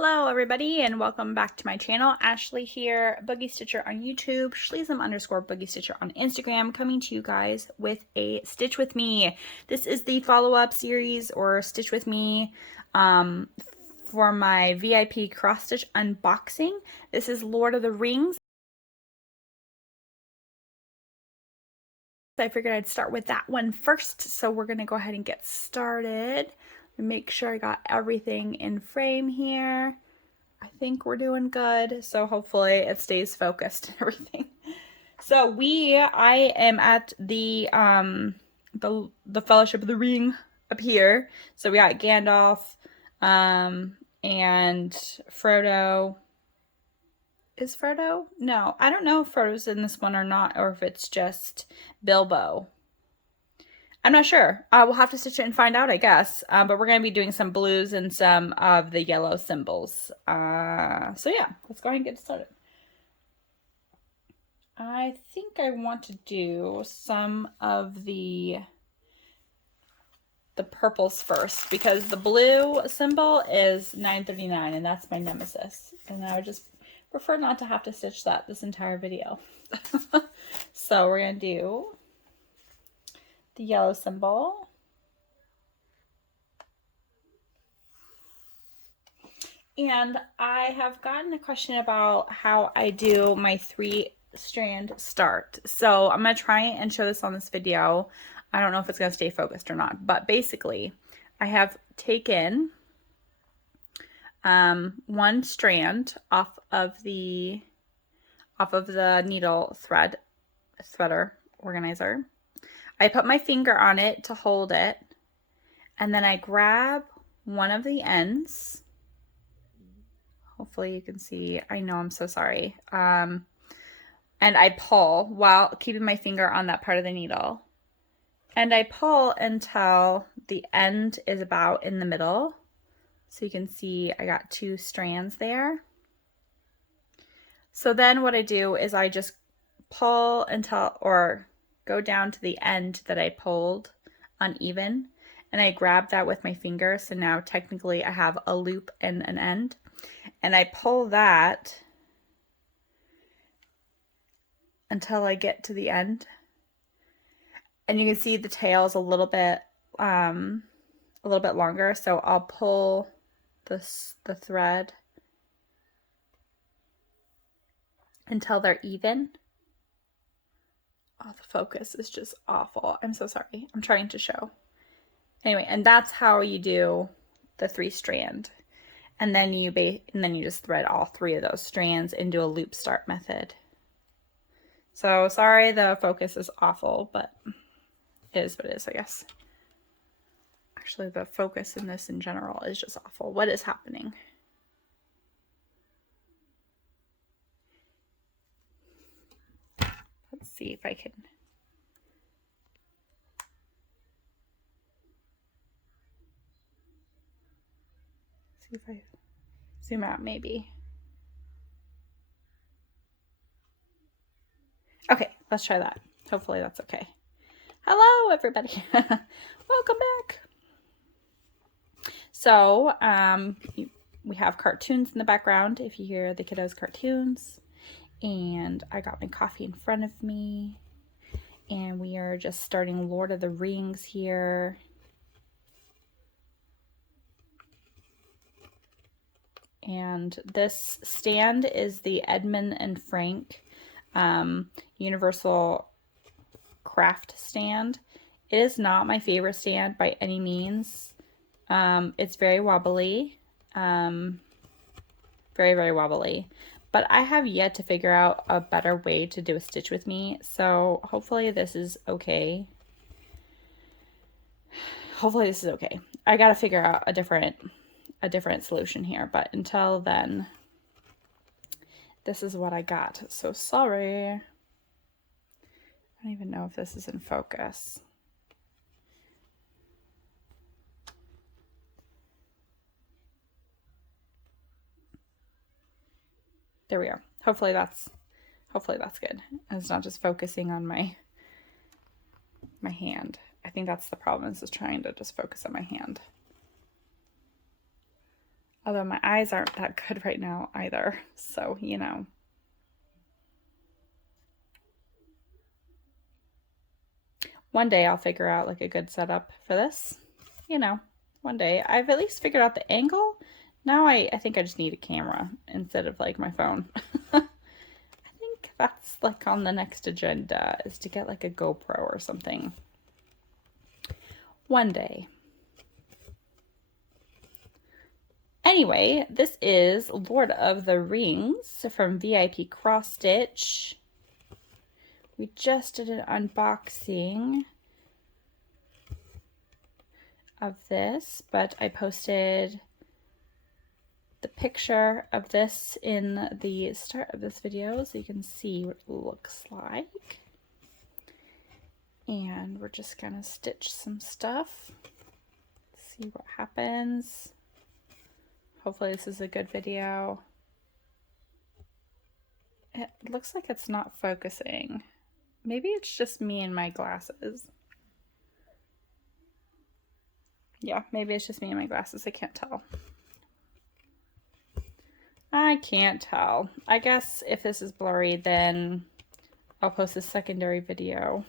Hello everybody and welcome back to my channel. Ashley here, Boogie Stitcher on YouTube, Schleesem_Boogie Stitcher on Instagram, coming to you guys with a Stitch With Me. This is the follow-up series or Stitch With Me for my VIP cross stitch unboxing. This is Lord of the Rings. I figured I'd start with that one first, so we're going to go ahead and get started. Make sure I got everything in frame here. I think we're doing good, so hopefully it stays focused and everything. So I am at the Fellowship of the Ring up here. So we got Gandalf and Frodo. Is Frodo? No, I don't know if Frodo's in this one or not, or if it's just Bilbo. I'm not sure. We'll have to stitch it and find out, I guess. But we're going to be doing some blues and some of the yellow symbols. So yeah, let's go ahead and get started. I think I want to do some of the purples first, because the blue symbol is 939 and that's my nemesis. And I would just prefer not to have to stitch that this entire video. So we're going to do the yellow symbol. And I have gotten a question about how I do my 3-strand start. So I'm going to try and show this on this video. I don't know if it's going to stay focused or not, but basically I have taken 1 strand off of the needle threader organizer. I put my finger on it to hold it, and then I grab one of the ends. Hopefully you can see. I know, I'm so sorry. And I pull while keeping my finger on that part of the needle. And I pull until the end is about in the middle. So you can see I got 2 strands there. So then what I do is I just pull until, or go down to the end that I pulled uneven, and I grab that with my finger. So now technically I have a loop and an end, and I pull that until I get to the end. And you can see the tail is a little bit longer. So I'll pull the thread until they're even. Oh, the focus is just awful. I'm so sorry. I'm trying to show. Anyway, and that's how you do the 3-strand. And then you just thread all 3 of those strands into a loop start method. So sorry the focus is awful, but it is what it is, I guess. Actually, the focus in this in general is just awful. What is happening? Let's see if I can. See if I zoom out, maybe. Okay, let's try that. Hopefully that's okay. Hello, everybody. Welcome back. So, we have cartoons in the background if you hear the kiddos' cartoons. And I got my coffee in front of me, and we are just starting Lord of the Rings here. And this stand is the Edmund and Frank Universal Craft stand. It is not my favorite stand by any means. It's very wobbly, very, very wobbly. But I have yet to figure out a better way to do a Stitch With Me, so hopefully this is okay. Hopefully this is okay. I gotta figure out a different solution here, but until then, this is what I got. So sorry. I don't even know if this is in focus. There we are. Hopefully that's good. It's not just focusing on my hand. I think that's the problem, is just trying to just focus on my hand. Although my eyes aren't that good right now either, so, you know. One day I'll figure out like a good setup for this. You know, one day. I've at least figured out the angle. Now I think I just need a camera instead of like my phone. I think that's like on the next agenda, is to get like a GoPro or something. One day. Anyway, this is Lord of the Rings from Vipcrossstitch. We just did an unboxing of this, but I posted the picture of this in the start of this video so you can see what it looks like. And we're just gonna stitch some stuff, see what happens. Hopefully this is a good video. It looks like it's not focusing. Maybe it's just me and my glasses. Yeah, maybe it's just me and my glasses. I can't tell. I can't tell. I guess if this is blurry, then I'll post a secondary video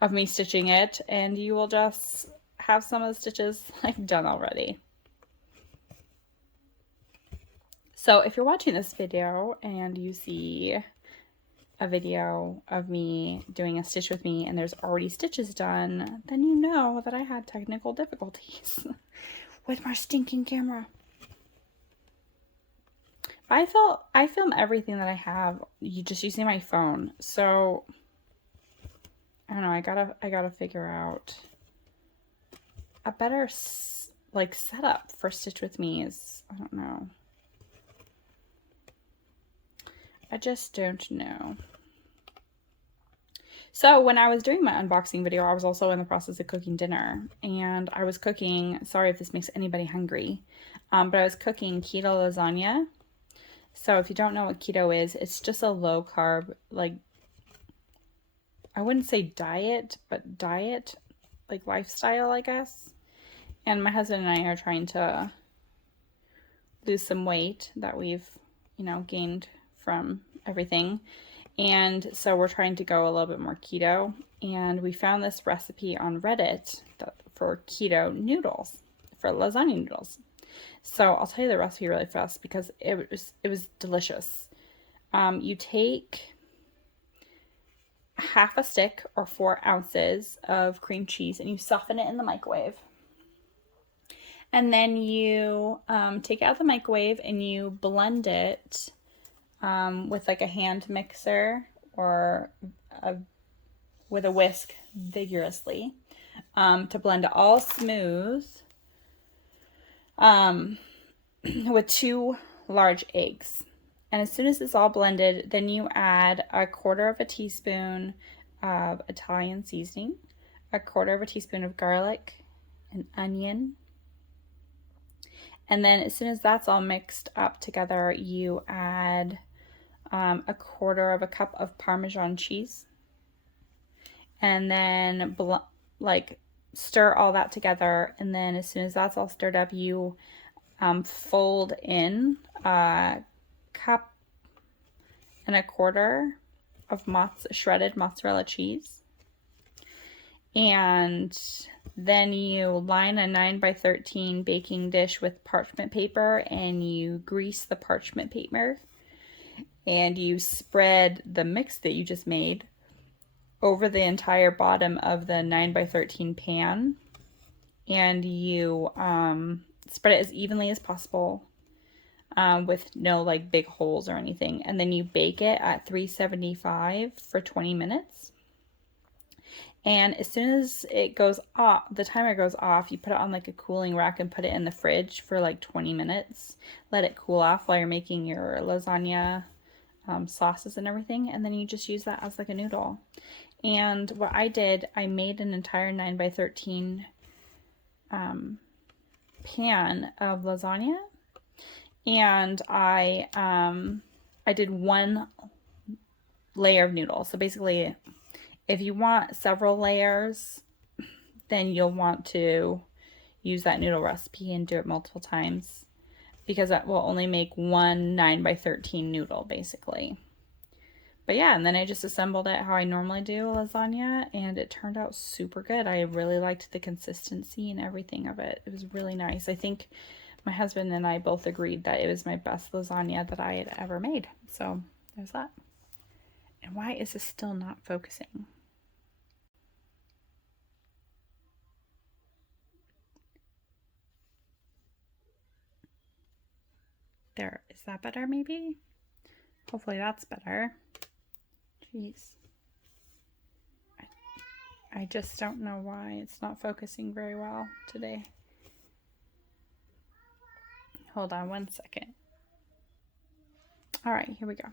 of me stitching it, and you will just have some of the stitches like done already. So if you're watching this video and you see a video of me doing a stitch with me and there's already stitches done, then you know that I had technical difficulties with my stinking camera. I film everything that I have just using my phone, so I don't know, I gotta figure out a better like setup for Stitch With Me. Is, I don't know. I just don't know. So when I was doing my unboxing video, I was also in the process of cooking dinner, and I was cooking, sorry if this makes anybody hungry, but I was cooking keto lasagna. So if you don't know what keto is, it's just a low carb, like, I wouldn't say diet, but diet, like lifestyle, I guess. And my husband and I are trying to lose some weight that we've, you know, gained from everything. And so we're trying to go a little bit more keto. And we found this recipe on Reddit for keto noodles, for lasagna noodles. So I'll tell you the recipe really fast because it was delicious. You take half a stick or 4 ounces of cream cheese and you soften it in the microwave. And then you take it out of the microwave and you blend it with like a hand mixer or with a whisk vigorously to blend it all smooth with 2 large eggs. And as soon as it's all blended, then you add 1/4 teaspoon of Italian seasoning, 1/4 teaspoon of garlic, an onion. And then as soon as that's all mixed up together, you add 1/4 cup of Parmesan cheese. And then stir all that together. And then as soon as that's all stirred up, you fold in 1.25 cups of shredded mozzarella cheese. And then you line a 9x13 baking dish with parchment paper and you grease the parchment paper. And you spread the mix that you just made over the entire bottom of the 9x13 pan. And you spread it as evenly as possible with no like big holes or anything. And then you bake it at 375 for 20 minutes. And as soon as it goes off, the timer goes off, you put it on like a cooling rack and put it in the fridge for like 20 minutes. Let it cool off while you're making your lasagna sauces and everything. And then you just use that as like a noodle. And what I did, I made an entire 9x13 pan of lasagna. And I did 1 layer of noodles. So basically, if you want several layers, then you'll want to use that noodle recipe and do it multiple times. because that will only make one 9x13 noodle basically. But yeah, and then I just assembled it how I normally do lasagna, and it turned out super good. I really liked the consistency and everything of it. It was really nice. I think my husband and I both agreed that it was my best lasagna that I had ever made. So there's that. And why is this still not focusing? There, is that better maybe? Hopefully that's better. Jeez. I just don't know why it's not focusing very well today. Hold on one second. All right, here we go.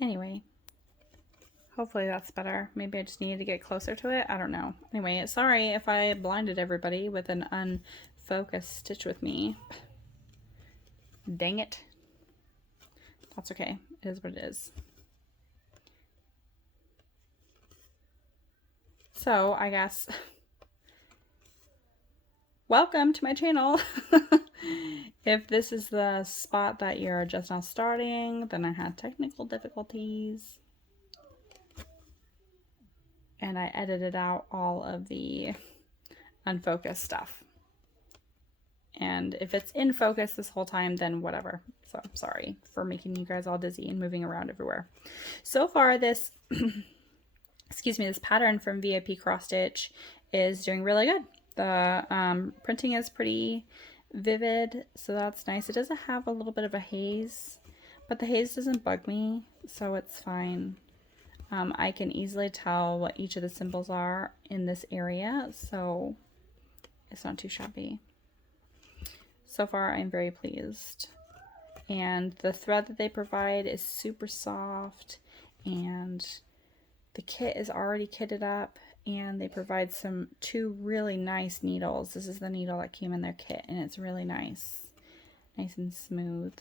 Anyway, hopefully that's better. Maybe I just needed to get closer to it. I don't know. Anyway, sorry if I blinded everybody with an unfocused stitch with me. Dang it. That's okay. It is what it is. So I guess welcome to my channel. If this is the spot that you're just now starting, then I had technical difficulties and I edited out all of the unfocused stuff. And if it's in focus this whole time, then whatever. So I'm sorry for making you guys all dizzy and moving around everywhere. So far this excuse me, this pattern from Vipcrossstitch is doing really good. The printing is pretty vivid, so that's nice. It doesn't have a little bit of a haze, but the haze doesn't bug me, so it's fine. I can easily tell what each of the symbols are in this area, so it's not too shabby. So far, I'm very pleased. And the thread that they provide is super soft, and the kit is already kitted up, and they provide two really nice needles. This is the needle that came in their kit, and it's really nice. Nice and smooth.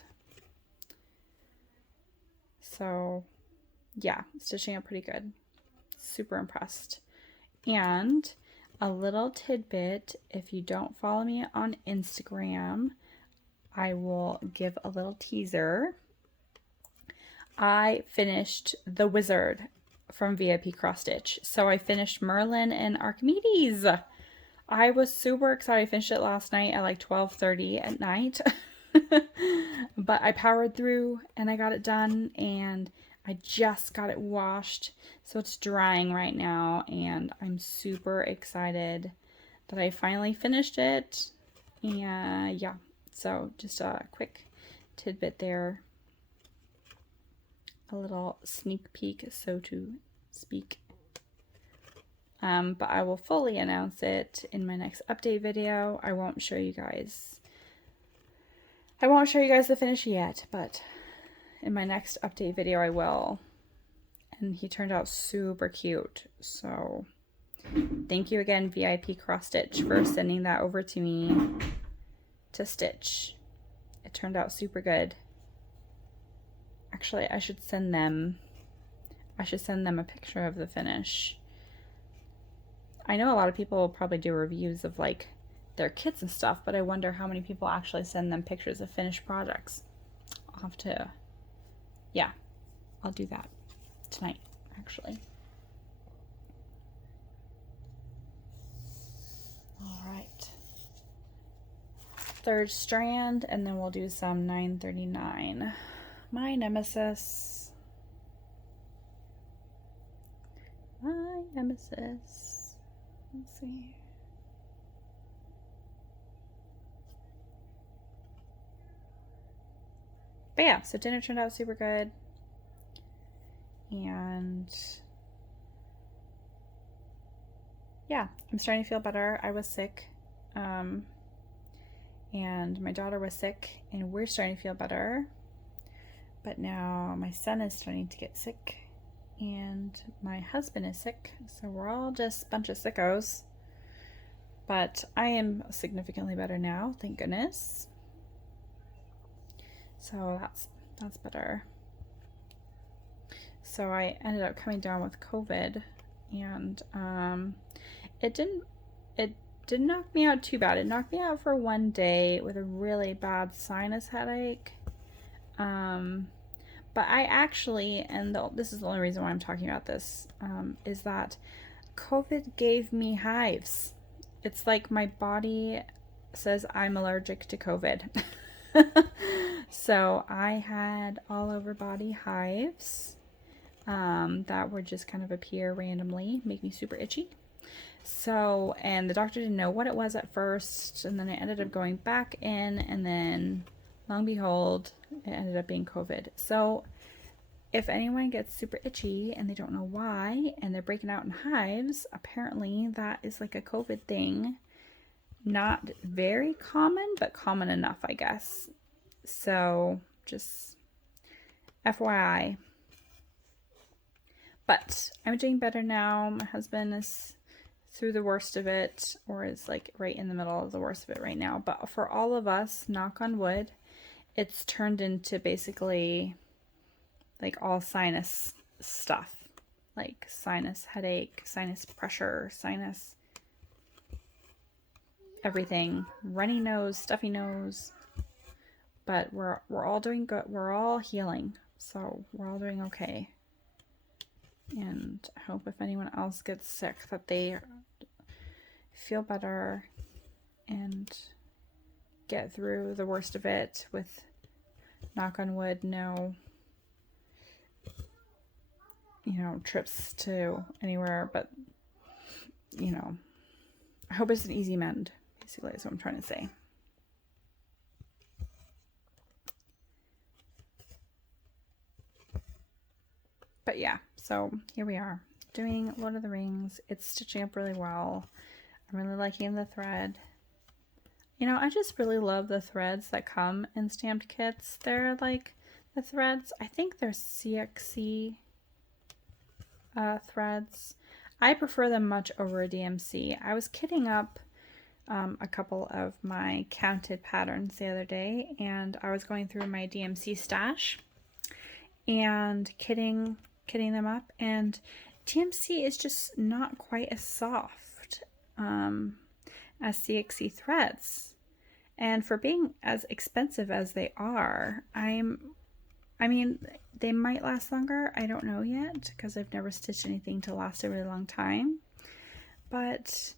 So, yeah, stitching out pretty good. Super impressed. And a little tidbit, if you don't follow me on Instagram, I will give a little teaser. I finished The Wizard from Vipcrossstitch. So I finished Merlin and Archimedes. I was super excited. I finished it last night at like 12:30 at night. But I powered through and I got it done, and I just got it washed. So it's drying right now, and I'm super excited that I finally finished it. And yeah, so just a quick tidbit there. A little sneak peek, so to speak. But I will fully announce it in my next update video. I won't show you guys the finish yet, but in my next update video I will. And he turned out super cute. So thank you again, Vipcrossstitch, for sending that over to me to stitch. It turned out super good. Actually, I should send them a picture of the finish. I know a lot of people will probably do reviews of like their kits and stuff, but I wonder how many people actually send them pictures of finished projects. I'll have to, yeah, I'll do that tonight, actually. All right. Third strand, and then we'll do some 939. My nemesis. My nemesis. Let's see. But yeah, so dinner turned out super good. And yeah, I'm starting to feel better. I was sick. And my daughter was sick, and we're starting to feel better. But now my son is starting to get sick, and my husband is sick, so we're all just a bunch of sickos. But I am significantly better now, thank goodness. So that's better. So I ended up coming down with COVID, and it didn't knock me out too bad. It knocked me out for one day with a really bad sinus headache. But I actually, and this is the only reason why I'm talking about this, is that COVID gave me hives. It's like my body says I'm allergic to COVID. So I had all over body hives that would just kind of appear randomly, make me super itchy. So, and the doctor didn't know what it was at first, and then I ended up going back in, and then long and behold, it ended up being COVID. So if anyone gets super itchy and they don't know why and they're breaking out in hives, apparently that is like a COVID thing. Not very common, but common enough, I guess. So just FYI. But I'm doing better now. My husband is through the worst of it, or is like right in the middle of the worst of it right now. But for all of us, knock on wood, it's turned into basically like all sinus stuff, like sinus headache, sinus pressure, sinus everything, runny nose, stuffy nose. But we're all doing good. We're all healing, so we're all doing okay. And I hope if anyone else gets sick that they feel better and get through the worst of it with, knock on wood, no, trips to anywhere, but, I hope it's an easy mend, basically, is what I'm trying to say. But yeah, so here we are doing Lord of the Rings. It's stitching up really well. I'm really liking the thread. I just really love the threads that come in stamped kits. They're like the threads, I think they're CXC threads. I prefer them much over a DMC. I was kitting up a couple of my counted patterns the other day, and I was going through my DMC stash and kitting them up, and DMC is just not quite as soft as CXC threads. And for being as expensive as they are, I mean, they might last longer. I don't know yet, because I've never stitched anything to last a really long time. But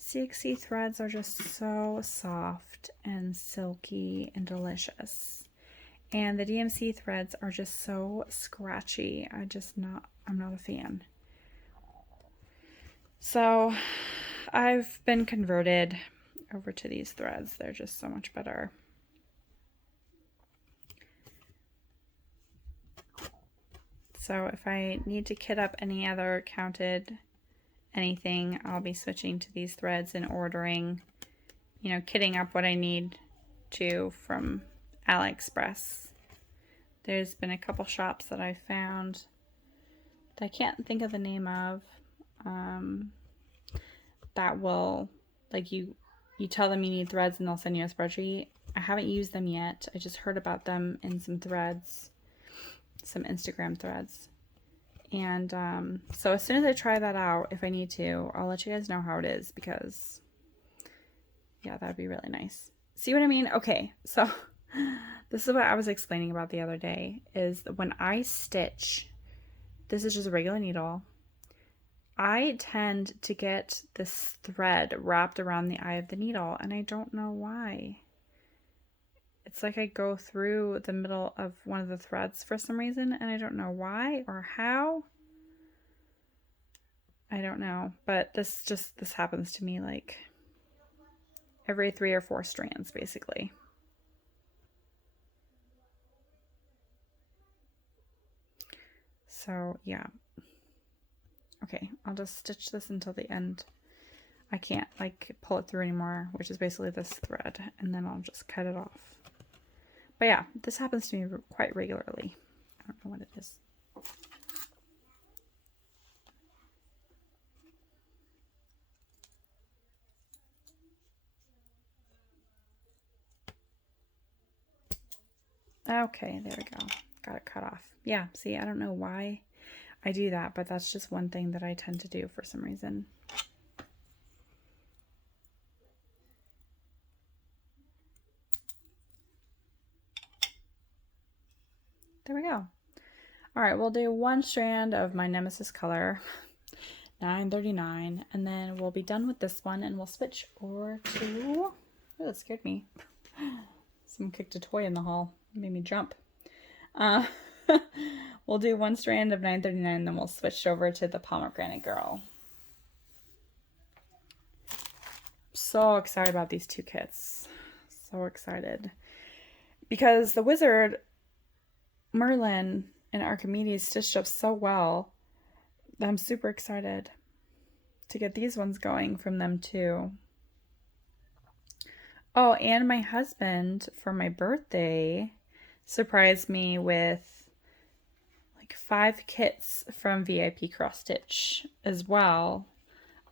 CXC threads are just so soft and silky and delicious. And the DMC threads are just so scratchy. I'm not a fan. So I've been converted over to these threads. They're just so much better. So if I need to kit up any other counted anything, I'll be switching to these threads and ordering, kitting up what I need to from AliExpress. There's been a couple shops that I found that I can't think of the name of, that will, like, you tell them you need threads and they'll send you a spreadsheet. I haven't used them yet. I just heard about them in some threads, some Instagram threads. And so as soon as I try that out, if I need to, I'll let you guys know how it is, because yeah, that'd be really nice. See what I mean? Okay, so this is what I was explaining about the other day, is that when I stitch, this is just a regular needle, I tend to get this thread wrapped around the eye of the needle, and I don't know why. It's like I go through the middle of one of the threads for some reason, and I don't know why or how. I don't know, but this happens to me like every 3 or 4 strands, basically. So yeah. Okay, I'll just stitch this until the end. I can't like pull it through anymore, which is basically this thread, and then I'll just cut it off. But yeah, this happens to me quite regularly. I don't know what it is. Okay, there we go. Got it cut off. Yeah, see, I don't know why I do that, but that's just one thing that I tend to do for some reason. All right, we'll do one strand of my Nemesis color, 939, and then we'll be done with this one, and we'll switch over to, oh, that scared me. Someone kicked a toy in the hall. It made me jump. We'll do one strand of 939, and then we'll switch over to the Pomegranate Girl. So excited about these two kits. So excited. Because the Wizard, Merlin, and Archimedes stitched up so well that I'm super excited to get these ones going from them too. Oh, and my husband, for my birthday, surprised me with like 5 kits from Vipcrossstitch as well.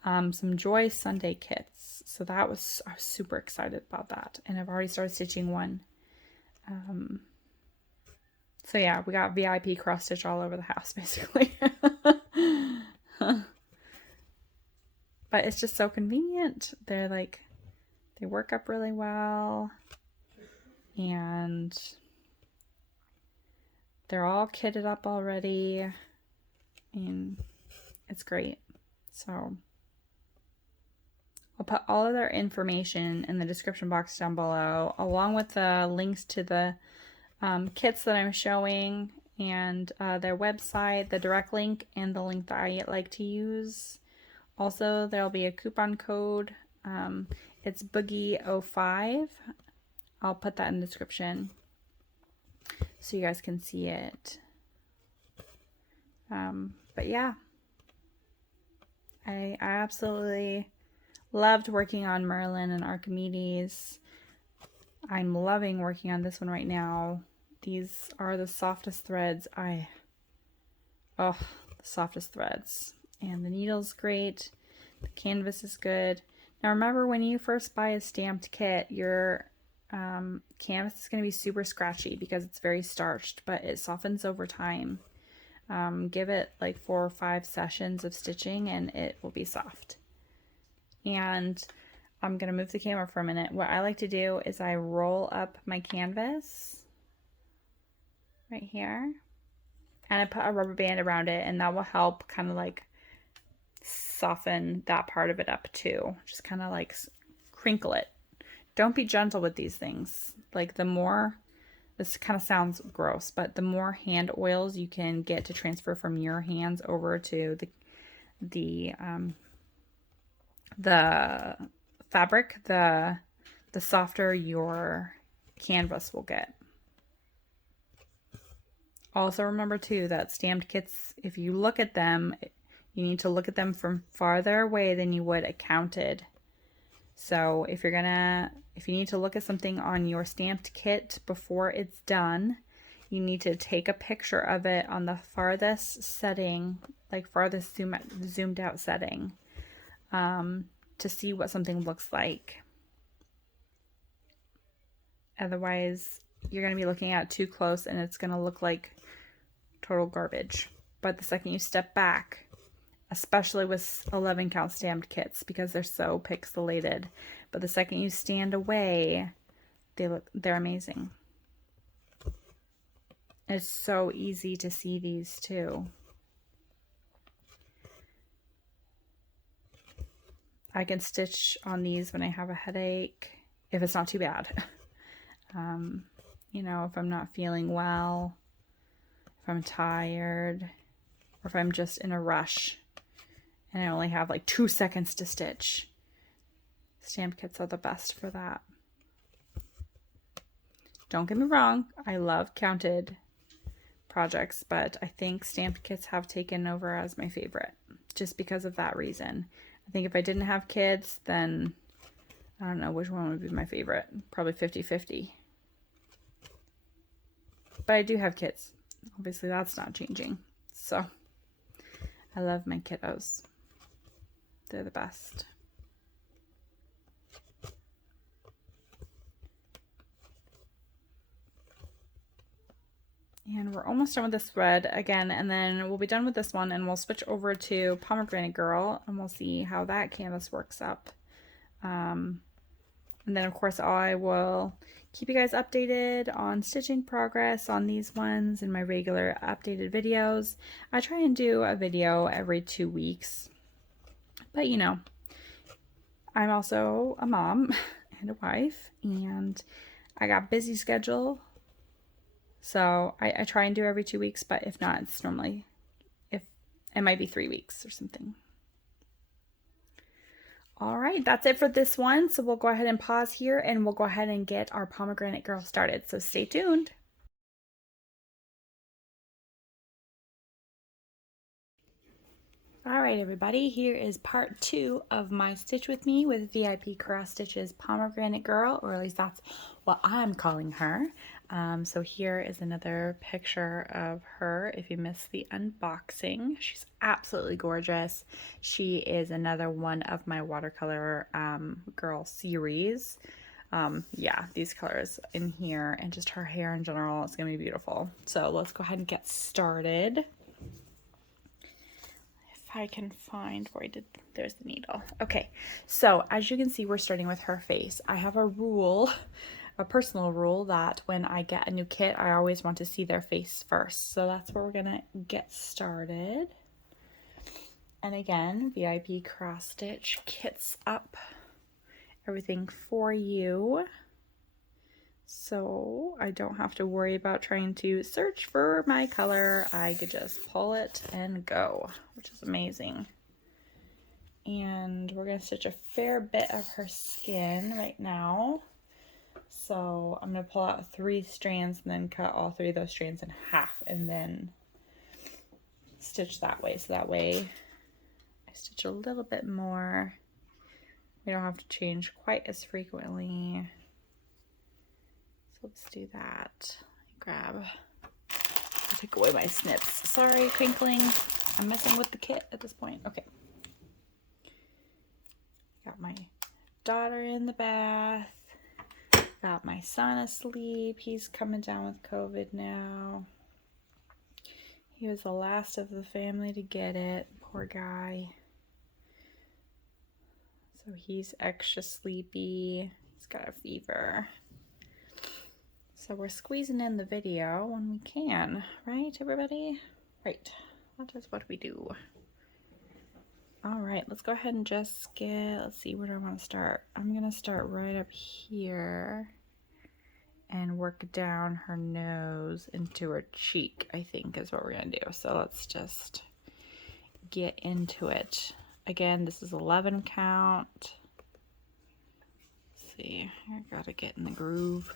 Some Joy Sunday kits. So I was super excited about that. And I've already started stitching one. So yeah, we got Vipcrossstitch all over the house basically. But it's just so convenient. They're like, they work up really well. And they're all kitted up already. And it's great. So I'll put all of their information in the description box down below, along with the links to the kits that I'm showing, and their website, the direct link, and the link that I like to use. Also, there'll be a coupon code. It's Boogie05. I'll put that in the description so you guys can see it. But yeah, I absolutely loved working on Merlin and Archimedes. I'm loving working on this one right now. These are the softest threads. The softest threads. And the needle's great. The canvas is good. Now remember, when you first buy a stamped kit, your canvas is going to be super scratchy because it's very starched, but it softens over time. Give it like 4 or 5 sessions of stitching and it will be soft. And I'm going to move the camera for a minute. What I like to do is I roll up my canvas right here and I put a rubber band around it, and that will help kind of like soften that part of it up too. Just kind of like crinkle it. Don't be gentle with these things. Like the more, this kind of sounds gross, but the more hand oils you can get to transfer from your hands over to the fabric, the softer your canvas will get. Also remember too that stamped kits, if you look at them, you need to look at them from farther away than you would a counted. So if you need to look at something on your stamped kit before it's done, you need to take a picture of it on the farthest setting, like farthest zoomed out setting, to see what something looks like. Otherwise, you're going to be looking at it too close and it's going to look like total garbage. But the second you step back, especially with 11 count stamped kits because they're so pixelated, but the second you stand away, they're amazing. It's so easy to see these too. I can stitch on these when I have a headache, if it's not too bad. You know, if I'm not feeling well, if I'm tired, or if I'm just in a rush and I only have like 2 seconds to stitch. Stamp kits are the best for that. Don't get me wrong, I love counted projects, but I think stamped kits have taken over as my favorite just because of that reason. I think if I didn't have kids, then I don't know which one would be my favorite. Probably 50-50. But I do have kids. Obviously that's not changing. So I love my kiddos. They're the best. And we're almost done with this thread again, and then we'll be done with this one and we'll switch over to Pomegranate Girl and we'll see how that canvas works up. And then of course I will keep you guys updated on stitching progress on these ones and my regular updated videos. I try and do a video every 2 weeks, but you know, I'm also a mom and a wife, and I got a busy schedule, so I try and do every 2 weeks, but if not, it's normally, if it might be 3 weeks or something. All right, that's it for this one. So we'll go ahead and pause here and we'll go ahead and get our Pomegranate Girl started. So stay tuned. All right, everybody, here is part 2 of my Stitch With Me with Vipcrossstitch's Pomegranate Girl, or at least that's what I'm calling her. So here is another picture of her if you missed the unboxing. She's absolutely gorgeous. She is another one of my watercolor girl series. Yeah, these colors in here and just her hair in general, it's gonna be beautiful. So let's go ahead and get started. I can find where I did, there's the needle. Okay, so as you can see, we're starting with her face. I have a rule, a personal rule, that when I get a new kit, I always want to see their face first. So that's where we're gonna get started. And again, Vipcrossstitch kits up everything for you, so I don't have to worry about trying to search for my color. I could just pull it and go, which is amazing. And we're going to stitch a fair bit of her skin right now. So I'm going to pull out 3 strands and then cut all 3 of those strands in half and then stitch that way. So that way I stitch a little bit more. We don't have to change quite as frequently. So let's do that. I'll take away my snips. Sorry, crinklings. I'm messing with the kit at this point. Okay. Got my daughter in the bath. Got my son asleep. He's coming down with COVID now. He was the last of the family to get it. Poor guy. So he's extra sleepy. He's got a fever. So we're squeezing in the video when we can, right, everybody? Right, that is what we do. All right, let's go ahead and just get, let's see, where do I want to start? I'm gonna start right up here and work down her nose into her cheek, I think is what we're gonna do. So let's just get into it. Again, this is 11 count. Let's see, I gotta get in the groove.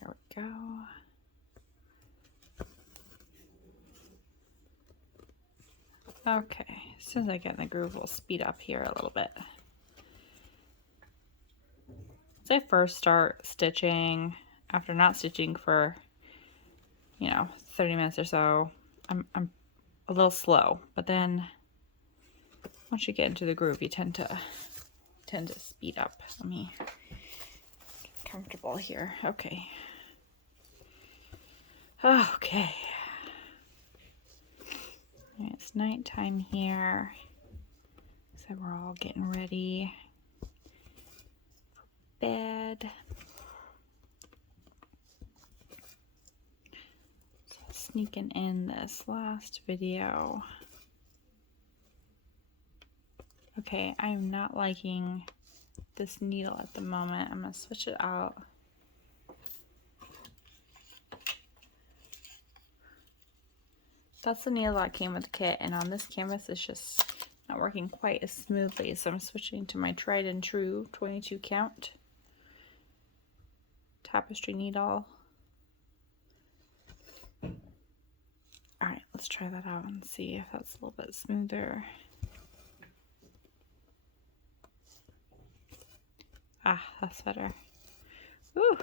There we go. Okay, as soon as I get in the groove, we'll speed up here a little bit. As I first start stitching, after not stitching for, you know, 30 minutes or so, I'm a little slow, but then once you get into the groove, you tend to speed up. Let me get comfortable here. Okay. Okay. It's nighttime here, so we're all getting ready for bed. So sneaking in this last video. Okay, I'm not liking this needle at the moment. I'm gonna switch it out. That's the needle that came with the kit, and on this canvas it's just not working quite as smoothly, so I'm switching to my tried and true 22 count tapestry needle. Alright, let's try that out and see if that's a little bit smoother. Ah, that's better. Woo!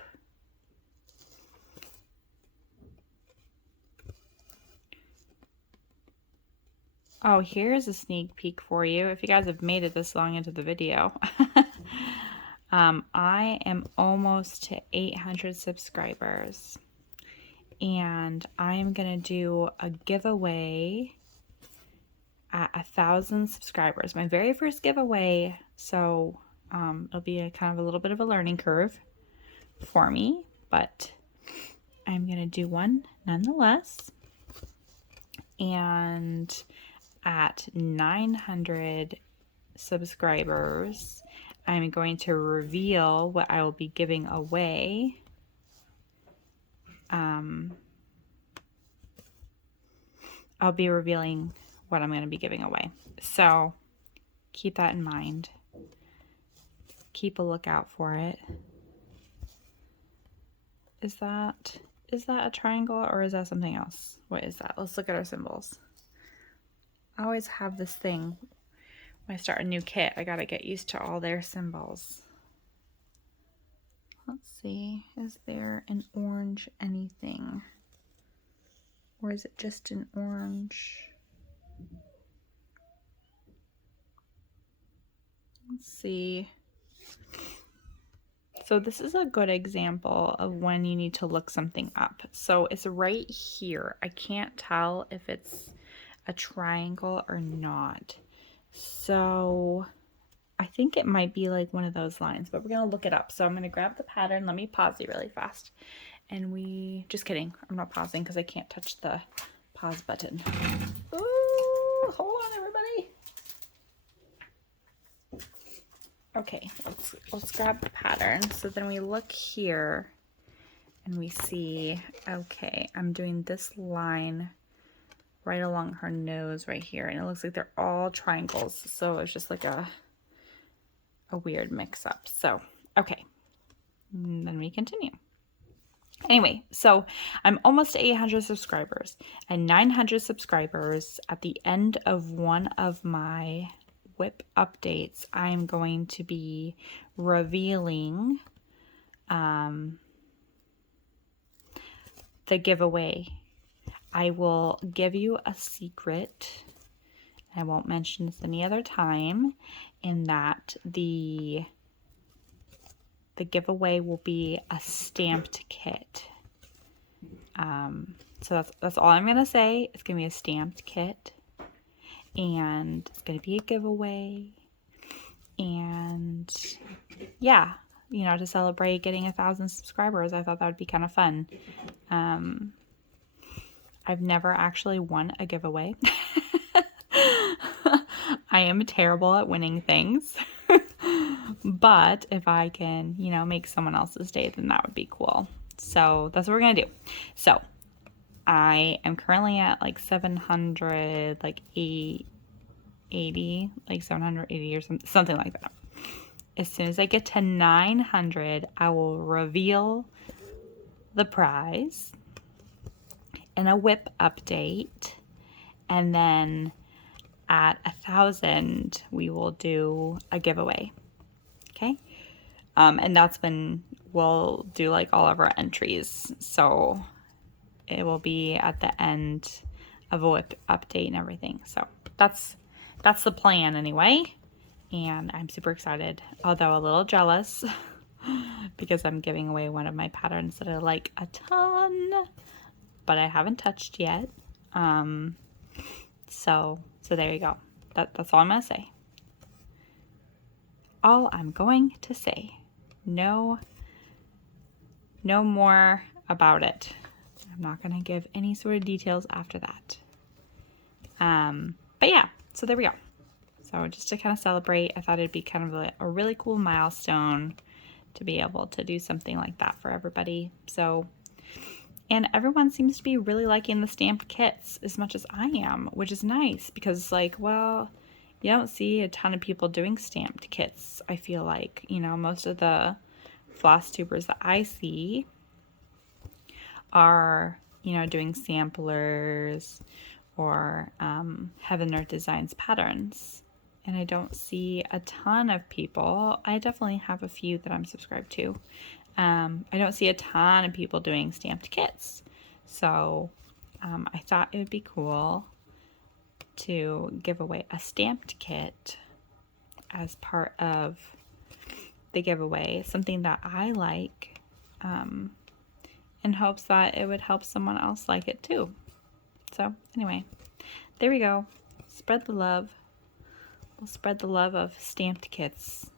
Oh, here's a sneak peek for you. If you guys have made it this long into the video. I am almost to 800 subscribers. And I am going to do a giveaway at 1,000 subscribers. My very first giveaway, so it'll be a kind of a little bit of a learning curve for me, but I'm gonna do one nonetheless. And at 900 subscribers, I'm going to reveal what I will be giving away. I'll be revealing what I'm going to be giving away. So keep that in mind. Keep a lookout for it. Is that a triangle or is that something else? What is that? Let's look at our symbols. I always have this thing when I start a new kit. I got to get used to all their symbols. Let's see. Is there an orange anything? Or is it just an orange? Let's see. So this is a good example of when you need to look something up. So it's right here. I can't tell if it's a triangle or not. So I think it might be like one of those lines, but we're going to look it up. So I'm going to grab the pattern. Let me pause it really fast. And just kidding. I'm not pausing because I can't touch the pause button. Ooh, hold on everybody. Okay, let's grab the pattern. So then we look here and we see, okay, I'm doing this line right along her nose right here. And it looks like they're all triangles. So it's just like a weird mix up. So, okay, and then we continue. Anyway, so I'm almost to 800 subscribers and 900 subscribers. At the end of one of my whip updates, I'm going to be revealing the giveaway. I will give you a secret. I won't mention this any other time, in that the giveaway will be a stamped kit. So that's all I'm gonna say. It's gonna be a stamped kit, and it's gonna be a giveaway. And yeah, you know, to celebrate getting 1,000 subscribers, I thought that would be kind of fun. I've never actually won a giveaway. I am terrible at winning things. But if I can, you know, make someone else's day, then that would be cool. So that's what we're going to do. So I am currently at like 700, like 880, like 780 or something like that. As soon as I get to 900, I will reveal the prize in a whip update. And then at 1,000, we will do a giveaway. Okay. And that's when we'll do like all of our entries. So it will be at the end of a whip update and everything. So that's the plan anyway. And I'm super excited, although a little jealous because I'm giving away one of my patterns that I like a ton, but I haven't touched yet. So there you go. That's all I'm going to say. All I'm going to say. No more about it. I'm not going to give any sort of details after that. But yeah, so there we go. So just to kind of celebrate, I thought it'd be kind of a really cool milestone to be able to do something like that for everybody. So, and everyone seems to be really liking the stamped kits as much as I am, which is nice because, like, well, you don't see a ton of people doing stamped kits. I feel like, you know, most of the floss tubers that I see are, you know, doing samplers or Heaven Earth Designs patterns. And I don't see a ton of people. I definitely have a few that I'm subscribed to. I don't see a ton of people doing stamped kits. So I thought it would be cool to give away a stamped kit as part of the giveaway, something that I like, in hopes that it would help someone else like it too. So anyway, there we go. Spread the love. We'll spread the love of stamped kits,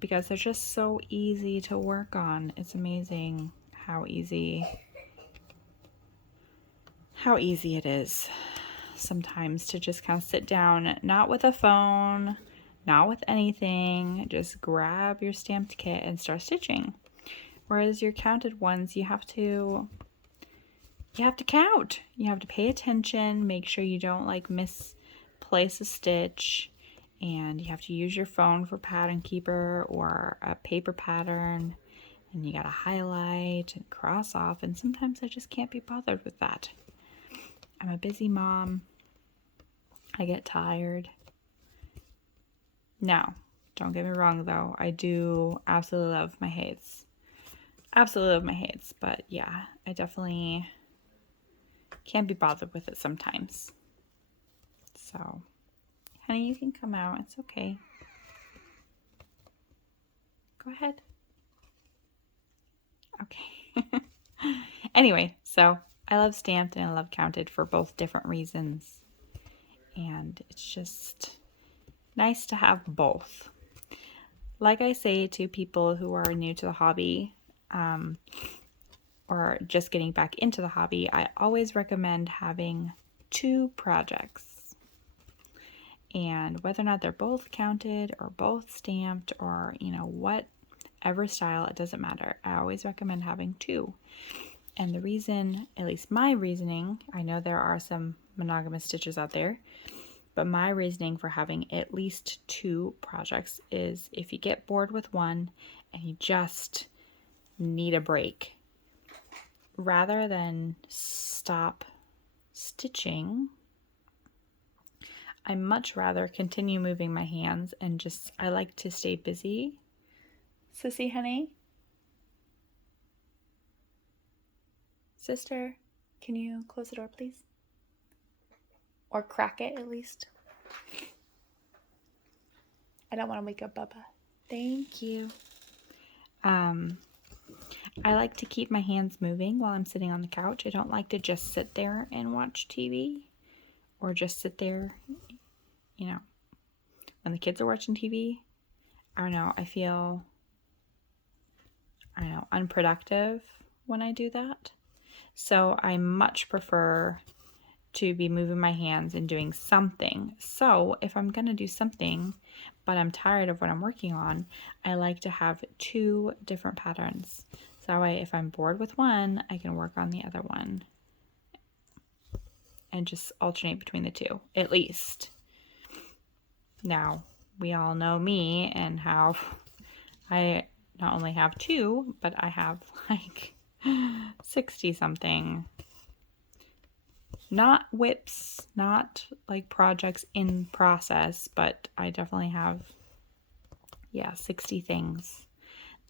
because they're just so easy to work on. It's amazing how easy it is sometimes to just kind of sit down, not with a phone, not with anything, just grab your stamped kit and start stitching. Whereas your counted ones, you have to count. You have to pay attention, make sure you don't like misplace a stitch, and you have to use your phone for pattern keeper or a paper pattern, and you gotta highlight and cross off, and sometimes I just can't be bothered with that. I'm a busy mom. I get tired. Now, don't get me wrong though, I do absolutely love my hates. Absolutely love my hates, but yeah, I definitely can't be bothered with it sometimes. So, honey, you can come out. It's okay. Go ahead. Okay. Anyway, so I love stamped and I love counted for both different reasons. And it's just nice to have both. Like I say to people who are new to the hobby, or just getting back into the hobby, I always recommend having 2 projects. And whether or not they're both counted or both stamped or, you know, whatever style, it doesn't matter. I always recommend having 2. And the reason, at least my reasoning, I know there are some monogamous stitchers out there, but my reasoning for having at least 2 projects is if you get bored with one and you just need a break, rather than stop stitching, I much rather continue moving my hands and I like to stay busy. Sissy, honey? Sister, can you close the door, please? Or crack it, at least. I don't want to wake up Bubba. Thank you. I like to keep my hands moving while I'm sitting on the couch. I don't like to just sit there and watch TV or just sit there, you know, when the kids are watching TV. I don't know, I feel, unproductive when I do that. So I much prefer to be moving my hands and doing something. So if I'm going to do something, but I'm tired of what I'm working on, I like to have 2 different patterns. So that way, if I'm bored with one, I can work on the other one and just alternate between the 2, at least. Now, we all know me and how I not only have 2, but I have like 60 something. Not whips, not like projects in process, but I definitely have, 60 things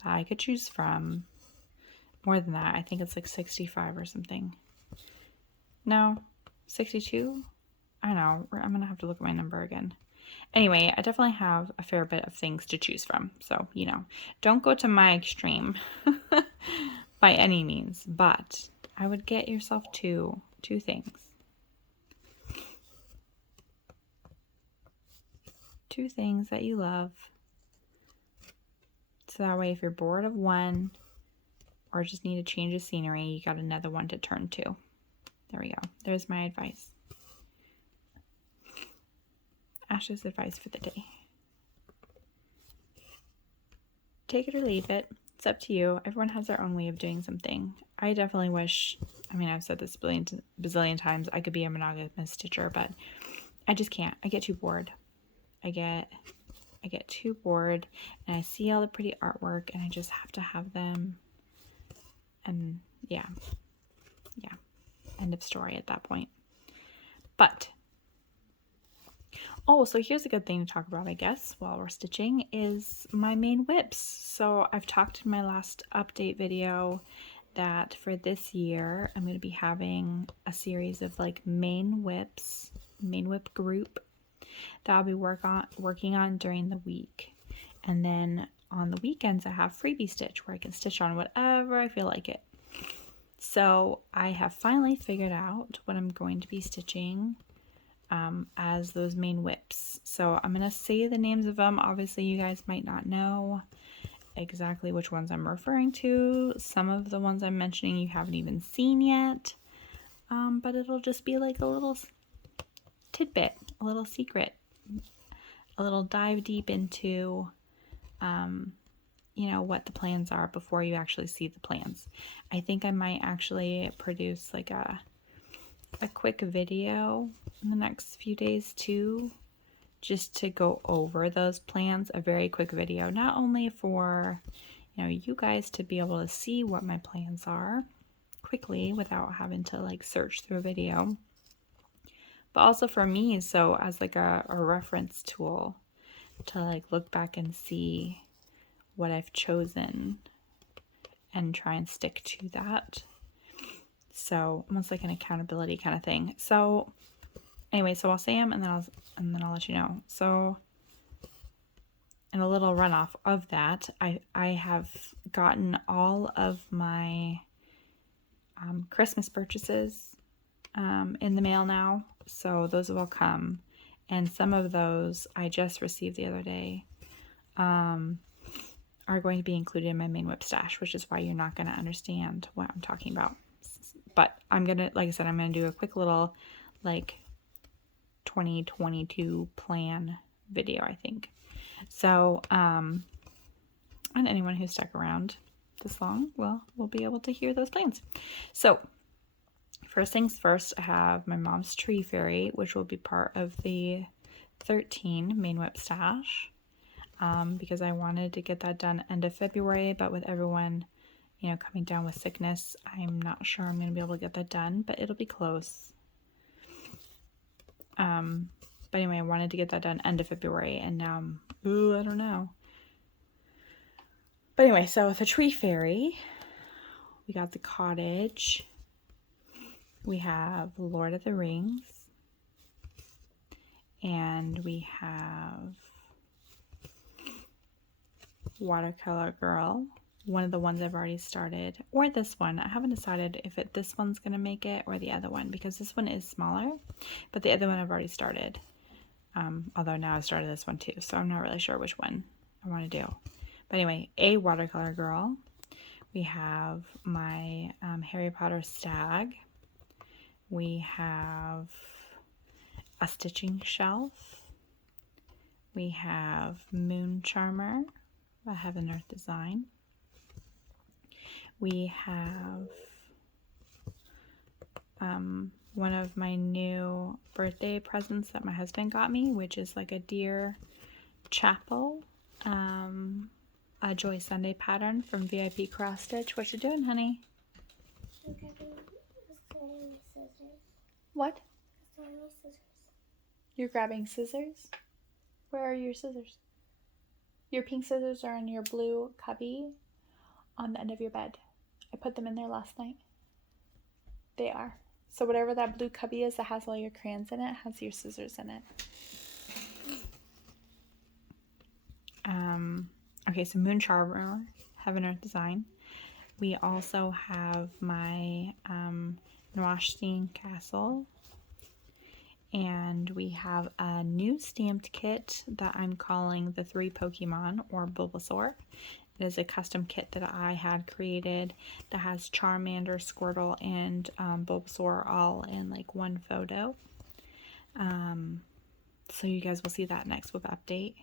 that I could choose from. More than that, I think it's like 65 or something. No, 62? I don't know, I'm gonna have to look at my number again. Anyway, I definitely have a fair bit of things to choose from. So, don't go to my extreme by any means, but I would get yourself 2 things. 2 things that you love. So that way, if you're bored of one or just need a change of scenery, you got another one to turn to. There we go. There's my advice. Ash's advice for the day. Take it or leave it. It's up to you. Everyone has their own way of doing something. I definitely wish, I've said this a bazillion times, I could be a monogamous stitcher, but I just can't. I get too bored. I get too bored, and I see all the pretty artwork, and I just have to have them. And yeah, end of story at that point. But so here's a good thing to talk about, I guess, while we're stitching, is my main whips. So I've talked in my last update video that for this year, I'm going to be having a series of like main whip group that I'll be working on during the week. And then on the weekends, I have freebie stitch where I can stitch on whatever I feel like it. So I have finally figured out what I'm going to be stitching as those main whips. So I'm going to say the names of them. Obviously, you guys might not know exactly which ones I'm referring to. Some of the ones I'm mentioning you haven't even seen yet. But it'll just be like a little tidbit, a little secret, a little dive deep into, you know, what the plans are before you actually see the plans. I think I might actually produce like a quick video in the next few days too, just to go over those plans. A very quick video, not only for, you know, you guys to be able to see what my plans are quickly without having to like search through a video, but also for me, so as like a reference tool to like look back and see what I've chosen and try and stick to that. So almost like an accountability kind of thing. So anyway, so I'll say them and then I'll let you know. So in a little runoff of that, I have gotten all of my Christmas purchases in the mail now. So those have all come, and some of those I just received the other day are going to be included in my main whip stash, which is why you're not going to understand what I'm talking about. But I'm going to, like I said, I'm going to do a quick little like 2022 plan video, I think. So, and anyone who stuck around this long, well, will be able to hear those plans. So, first things first, I have my mom's tree fairy, which will be part of the 13 main whip stash, because I wanted to get that done end of February, but with everyone, you know, coming down with sickness, I'm not sure I'm going to be able to get that done, but it'll be close. But anyway, I wanted to get that done end of February, and now I don't know. But anyway, so with the tree fairy, we got the cottage. We have Lord of the Rings. And we have Watercolor Girl. One of the ones I've already started. Or this one. I haven't decided if this one's going to make it or the other one, because this one is smaller. But the other one I've already started. Although now I've started this one too, so I'm not really sure which one I want to do. But anyway, a Watercolor Girl. We have my Harry Potter stag. We have a stitching shelf. We have Moon Charmer, a Heaven Earth design. We have one of my new birthday presents that my husband got me, which is like a deer chapel, a Joy Sunday pattern from Vipcrossstitch. What you doing, honey? I'm grabbing scissors. What? Scissors. You're grabbing scissors? Where are your scissors? Your pink scissors are in your blue cubby on the end of your bed. I put them in there last night. They are. So whatever that blue cubby is that has all your crayons in it has your scissors in it. Okay, so Moon Charmer, Heaven Earth design. We also have my Noashstein Castle. And we have a new stamped kit that I'm calling the 3 Pokemon, or Bulbasaur. It is a custom kit that I had created that has Charmander, Squirtle, and Bulbasaur all in like one photo. So you guys will see that next with update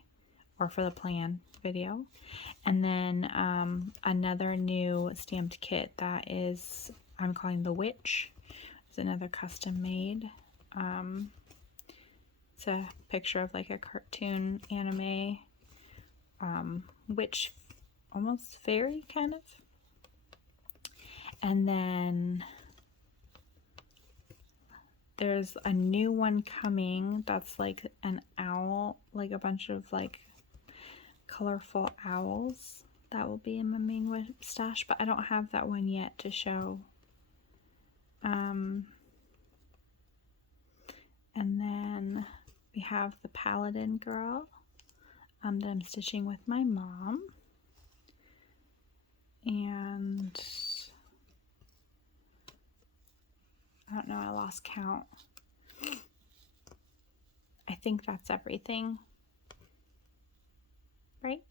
or for the plan video. And then another new stamped kit that is, I'm calling the Witch. It's another custom made. It's a picture of like a cartoon anime witch, almost fairy kind of. And then there's a new one coming that's like an owl, like a bunch of like colorful owls that will be in my main whip stash, but I don't have that one yet to show. And then we have the Paladin Girl that I'm stitching with my mom. And I don't know, I lost count. think that's everything. Right?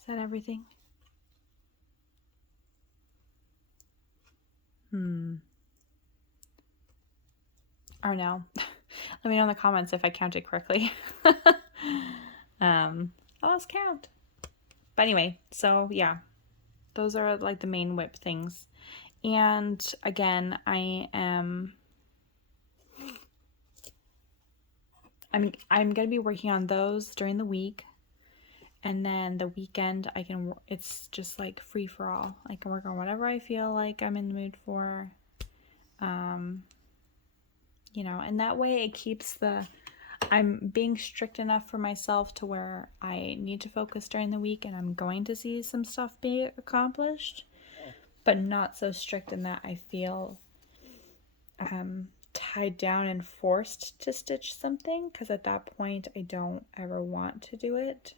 Is that everything? Or no? Let me know in the comments if I counted correctly. I lost count. But anyway, so yeah, those are like the main whip things. And again, I'm gonna be working on those during the week, and then the weekend it's just like free for all. I can work on whatever I feel like I'm in the mood for. You know, and that way it keeps I'm being strict enough for myself to where I need to focus during the week and I'm going to see some stuff be accomplished, but not so strict in that I feel tied down and forced to stitch something, because at that point I don't ever want to do it.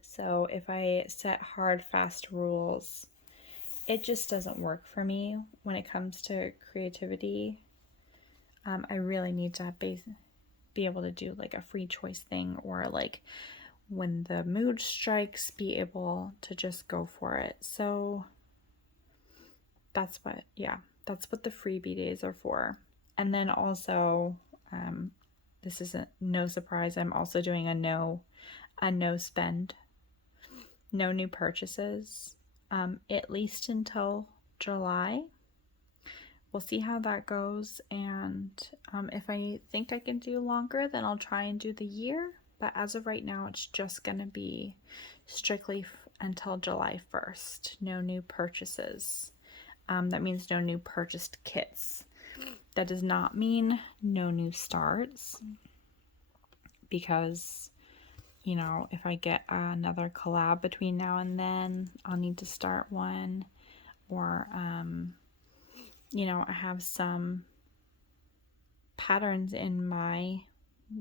So if I set hard, fast rules, it just doesn't work for me when it comes to creativity. I really need to be able to do like a free choice thing, or like when the mood strikes, be able to just go for it. So that's what the freebie days are for. And then also, this isn't no surprise, I'm also doing a no spend, no new purchases, at least until July. We'll see how that goes, and if I think I can do longer, then I'll try and do the year. But as of right now, it's just going to be strictly until July 1st. No new purchases. That means no new purchased kits. That does not mean no new starts, because, you know, if I get another collab between now and then, I'll need to start one. Or, you know, I have some patterns in my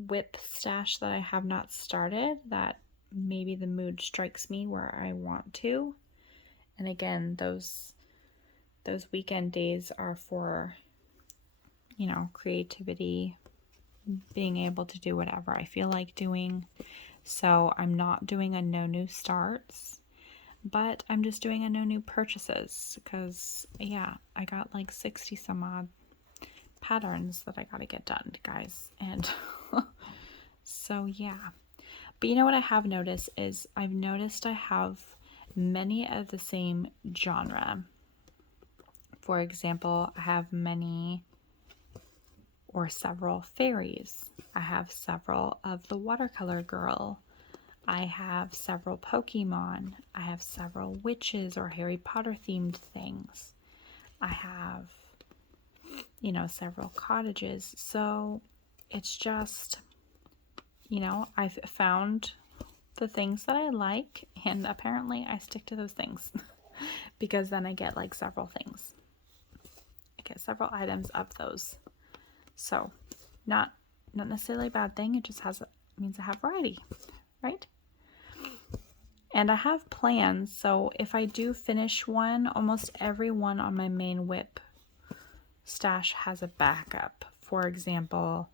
whip stash that I have not started, that maybe the mood strikes me where I want to. And again, those weekend days are for, you know, creativity, being able to do whatever I feel like doing. So I'm not doing a no new starts, but I'm just doing a no new purchases, because yeah, I got like 60 some odd patterns that I gotta get done, guys. And so yeah. But you know what I have noticed is I have many of the same genre. For example, I have many or several fairies. I have several of the Watercolor Girl. I have several Pokemon. I have several witches or Harry Potter themed things. I have, you know, several cottages. So it's just, you know, I've found the things that I like, and apparently I stick to those things because then I get like several things. I get several items of those. So not necessarily a bad thing. It just means I have variety, right? And I have plans, so if I do finish one, almost every one on my main whip stash has a backup. For example,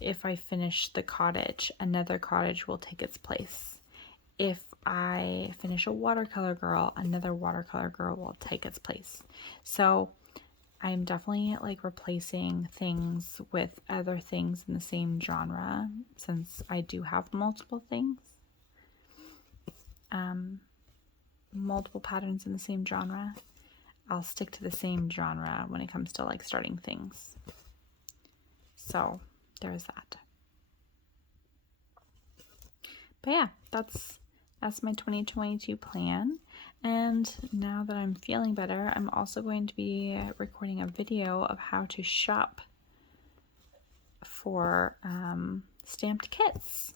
if I finish the cottage, another cottage will take its place. If I finish a watercolor girl, another watercolor girl will take its place. So I'm definitely like replacing things with other things in the same genre, since I do have multiple things. Multiple patterns in the same genre. I'll stick to the same genre when it comes to like starting things. So there's that. But yeah, that's my 2022 plan. And now that I'm feeling better, I'm also going to be recording a video of how to shop for stamped kits.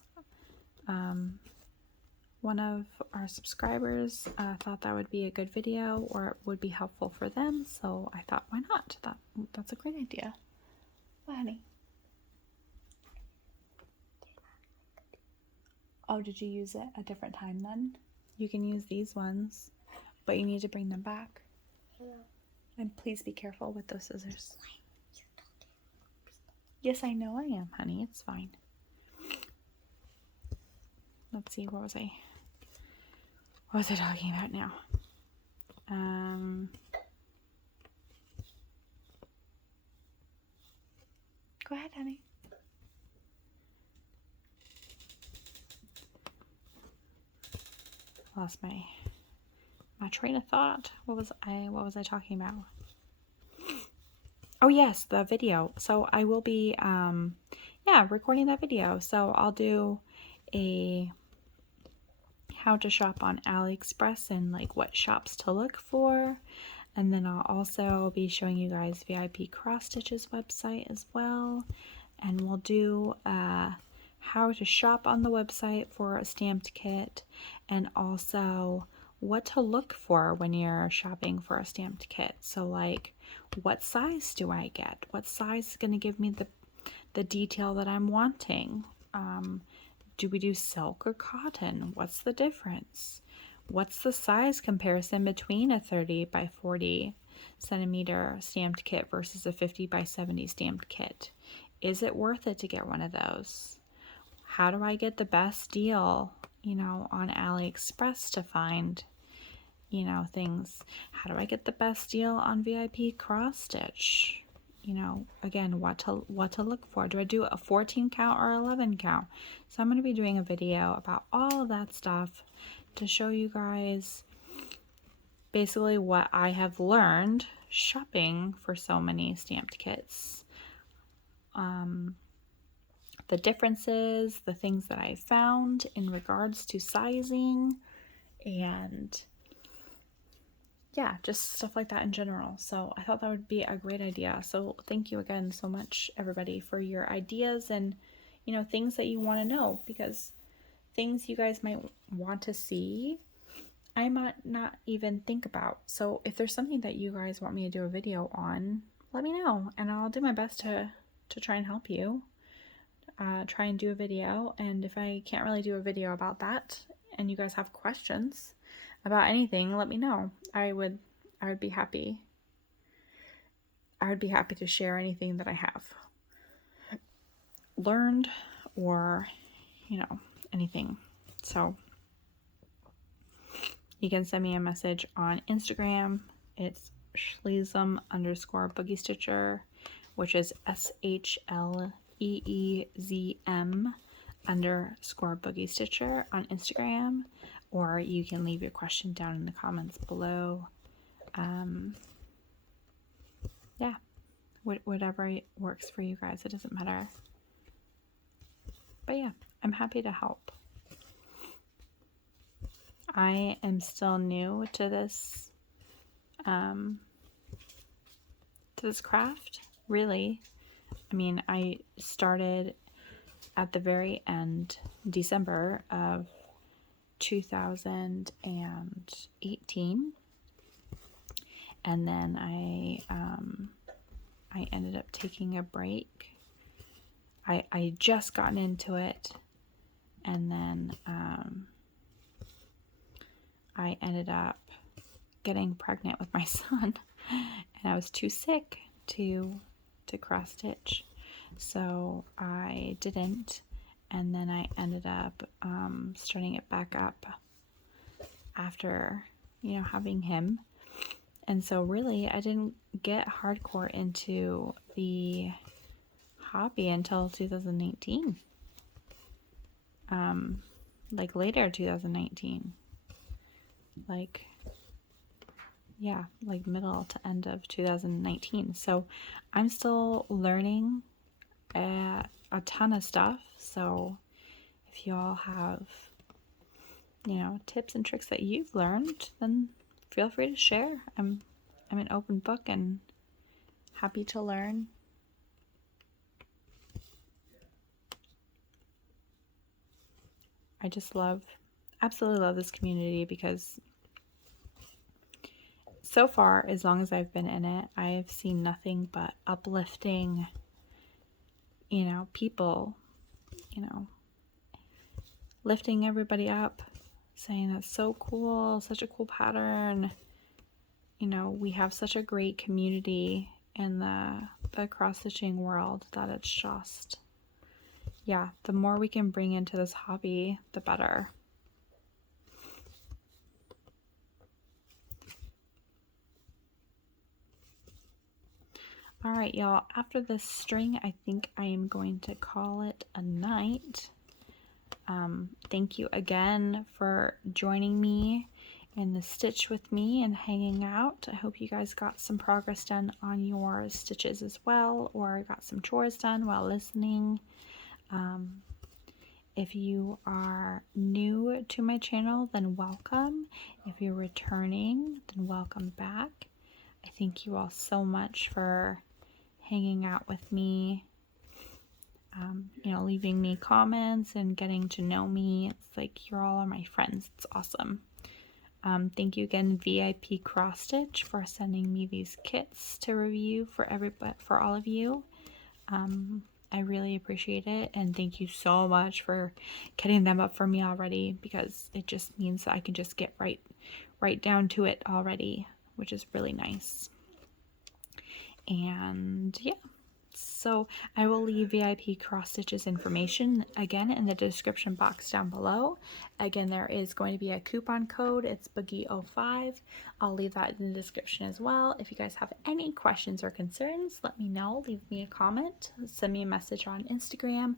One of our subscribers thought that would be a good video, or it would be helpful for them, so I thought, why not? That's a great idea. What, honey? Oh, did you use it a different time then? You can use these ones, but you need to bring them back. Hello. And please be careful with those scissors. Yes, I know I am, honey. It's fine. Let's see, what was I talking about now? Go ahead, honey. Lost my train of thought. What was I talking about? Oh yes, the video. So I will be recording that video. So I'll do a how to shop on AliExpress and like what shops to look for. And then I'll also be showing you guys Vipcrossstitch's website as well. And we'll do how to shop on the website for a stamped kit, and also what to look for when you're shopping for a stamped kit. So like, what size do I get? What size is going to give me the detail that I'm wanting? Do we do silk or cotton? What's the difference? What's the size comparison between a 30 by 40 centimeter stamped kit versus a 50 by 70 stamped kit? Is it worth it to get one of those? How do I get the best deal, on AliExpress to find, things? How do I get the best deal on Vipcrossstitch? Again, what to look for. Do I do a 14 count or 11 count? So I'm going to be doing a video about all of that stuff to show you guys basically what I have learned shopping for so many stamped kits. The differences, the things that I found in regards to sizing, and yeah, just stuff like that in general. So I thought that would be a great idea. So thank you again so much, everybody, for your ideas and, things that you want to know, because things you guys might want to see, I might not even think about. So if there's something that you guys want me to do a video on, let me know, and I'll do my best to try and help you. Try and do a video. And if I can't really do a video about that and you guys have questions about anything, let me know. I would be happy. I would be happy to share anything that I have learned or, anything. So you can send me a message on Instagram. It's Schleezem_boogiestitcher, which is SHLEEZM_boogiestitcher on Instagram, or you can leave your question down in the comments below. Yeah, whatever works for you guys, it doesn't matter. But yeah, I'm happy to help. I am still new to this craft, really. I mean, I started at the very end, December of 2018, and then I ended up taking a break. I just gotten into it, and then I ended up getting pregnant with my son, and I was too sick to cross stitch, so I didn't. And then I ended up starting it back up after having him. And so really I didn't get hardcore into the hobby until 2019, like later 2019, like middle to end of 2019. So I'm still learning a ton of stuff. So if you all have tips and tricks that you've learned, then feel free to share. I'm an open book and happy to learn. I just absolutely love this community, because so far, as long as I've been in it, I've seen nothing but uplifting, people, lifting everybody up, saying that's so cool, such a cool pattern. We have such a great community, in the cross-stitching world that it's just, yeah, the more we can bring into this hobby, the better. All right, y'all, after this string, I think I am going to call it a night. Thank you again for joining me in the stitch with me and hanging out. I hope you guys got some progress done on your stitches as well, or got some chores done while listening. If you are new to my channel, then welcome. If you're returning, then welcome back. I thank you all so much for hanging out with me, you know, leaving me comments and getting to know me. It's like you're all my friends. It's awesome. Thank you again, Vipcrossstitch, for sending me these kits to review for all of you. I really appreciate it, and thank you so much for getting them up for me already, because it just means that I can just get right down to it already, which is really nice. And yeah, so I will leave Vipcrossstitch's information again in the description box down below. Again, there is going to be a coupon code. It's Boogie05. I'll leave that in the description as well. If you guys have any questions or concerns, let me know. Leave me a comment, send me a message on Instagram,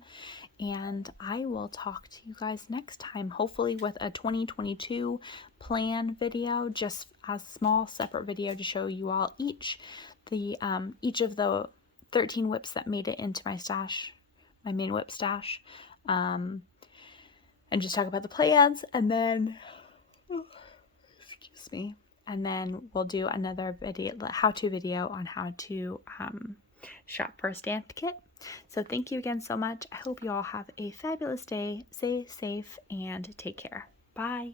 and I will talk to you guys next time, hopefully with a 2022 plan video, just a small separate video to show you all each of the 13 whips that made it into my stash, my main whip stash, and just talk about the plans, and then, excuse me, and then we'll do another video, how-to video on how to shop for a stamped kit. So thank you again so much. I hope you all have a fabulous day. Stay safe and take care. Bye.